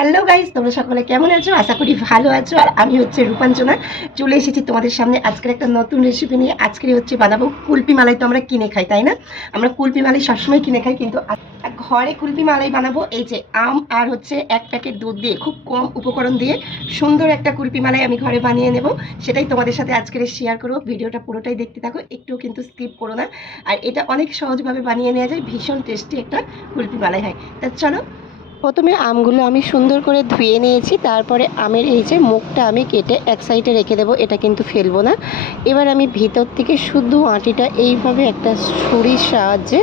Hello guys, তোমরা সকলে কেমন আছো? আশা করি ভালো আছো। আর আমি হচ্ছে রূপাঞ্জনা, চলে এসেছি তোমাদের সামনে আজকের একটা নতুন রেসিপি নিয়ে। আজকে হচ্ছে বানাবো কুলপি মালাই। তো আমরা কিনে খাই, তাই না? আমরা কুলপি মালাই সবসময় কিনে খাই, কিন্তু ঘরে কুলপি মালাই বানাবো। এই যে আম আর হচ্ছে 1 প্যাকেট দুধ দিয়ে, খুব কম উপকরণ দিয়ে সুন্দর একটা কুলপি মালাই আমি ঘরে বানিয়ে নেব। সেটাই তোমাদের সাথে আজকের শেয়ার করবো। ভিডিওটা পুরোটাই দেখতে থাকো, একটুও কিন্তু স্কিপ করো না। আর এটা অনেক সহজভাবে বানিয়ে নেওয়া যায়, ভীষণ টেস্টি একটা কুলপি মালাই হয়। তা চলো, প্রথমে আমগুলো আমি সুন্দর করে ধুয়ে নিয়েছি। তারপরে আমের এই যে মুখটা আমি কেটে এক সাইডে রেখে দেবো, এটা কিন্তু ফেলবো না। এবার আমি ভিতর থেকে শুধু আটিটা এইভাবে একটা ছুরির সাহায্যে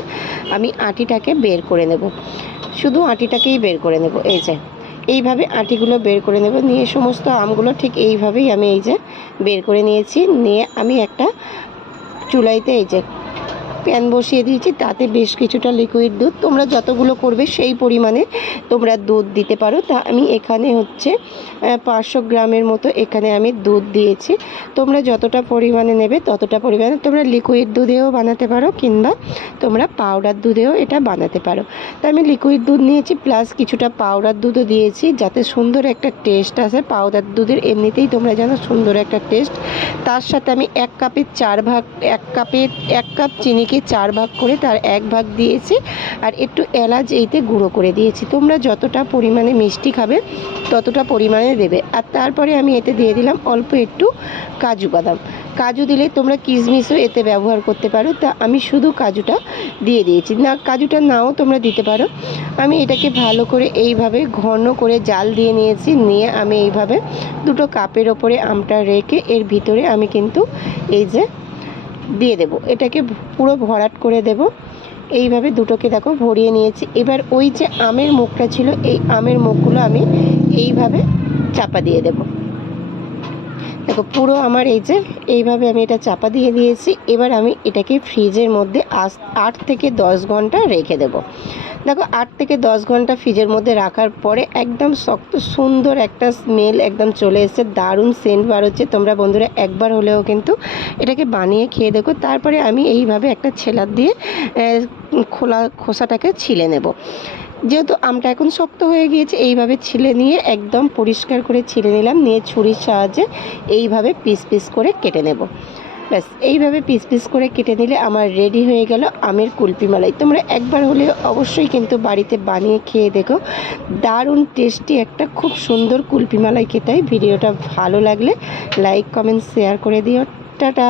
আমি আটিটাকে বের করে নেব। শুধু আটিটাকেই বের করে নেব। এই যে এইভাবে আটিগুলো বের করে নেব। নিয়ে সমস্ত আমগুলো ঠিক এইভাবেই আমি এই যে বের করে নিয়েছি। নিয়ে আমি একটা চুলাইতে এই যে প্যান বসিয়ে দিয়েছি, তাতে বেশ কিছুটা লিকুইড দুধ, তোমরা যতগুলো করবে সেই পরিমাণে তোমরা দুধ দিতে পারো। তা আমি এখানে হচ্ছে 500 গ্রামের মতো এখানে আমি দুধ দিয়েছি। তোমরা যতটা পরিমাণে নেবে ততটা পরিমাণে তোমরা লিকুইড দুধেও বানাতে পারো, কিংবা তোমরা পাউডার দুধেও এটা বানাতে পারো। তা আমি লিকুইড দুধ নিয়েছি, প্লাস কিছুটা পাউডার দুধও দিয়েছি, যাতে সুন্দর একটা টেস্ট আসে। পাউডার দুধের এমনিতেই তোমরা জানো সুন্দর একটা টেস্ট। তার সাথে আমি 1 কাপের 4 ভাগ, 1 কাপ চিনিকে 4 ভাগ করে তার 1 ভাগ দিয়েছি। আর একটু এলাচ এইতে গুঁড়ো করে দিয়েছি। তোমরা যতটা পরিমাণে মিষ্টি খাবে ততটা পরিমাণে দেবে। আর তারপরে আমি এতে দিয়ে দিলাম অল্প একটু কাজু বাদাম। কাজু দিলে তোমরা কিশমিশও এতে ব্যবহার করতে পারো। তা আমি শুধু কাজুটা দিয়ে দিয়েছি, না কাজুটা নাও তোমরা দিতে পারো। আমি এটাকে ভালো করে এইভাবে ঘন করে জাল দিয়ে নিয়েছি। নিয়ে আমি এইভাবে দুটো কাপের ওপরে আমটা রেখে এর ভিতরে আমি কিন্তু এই যে দিয়ে দেব, এটাকে পুরো ভরাট করে দেব। এইভাবে দুটোকে দেখো ভরিয়ে নিয়েছি। এবার ওই যে আমের মুখটা ছিল, এই আমের মুখগুলো আমি এইভাবে চাপা দিয়ে দেব। দেখো পুরো আমার এই যে এইভাবে আমি এটা চাপা দিয়ে দিয়েছি। এবার আমি এটাকে ফ্রিজের মধ্যে 8 থেকে 10 ঘন্টা রেখে দেব। দেখো 8 থেকে 10 ঘন্টা ফ্রিজের মধ্যে রাখার পরে একদম শক্ত সুন্দর একটা স্মেল একদম চলে এসেছে, দারুণ সেন্ট বার হচ্ছে। তোমরা বন্ধুরা একবার হলেও কিন্তু এটাকে বানিয়ে খেয়ে দেখো। তারপরে আমি এইভাবে একটা ছেলার দিয়ে খোসাটাকে ছিলে নেব। যেহেতু আমটা এখন শক্ত হয়ে গিয়েছে, এইভাবে ছিলে নিয়ে একদম পরিষ্কার করে ছিলে নিলাম। নিয়ে ছুরির সাহায্যে এইভাবে পিস পিস করে কেটে নেব। ব্যাস এইভাবে পিস পিস করে কেটে নিলে আমার রেডি হয়ে গেল আমের কুলপি মালাই। তোমরা একবার হলে অবশ্যই কিন্তু বাড়িতে বানিয়ে খেয়ে দেখো, দারুণ টেস্টি একটা খুব সুন্দর কুলপি মালাই খেতে হয়। ভিডিওটা ভালো লাগলে লাইক কমেন্ট শেয়ার করে দিও। টাটা।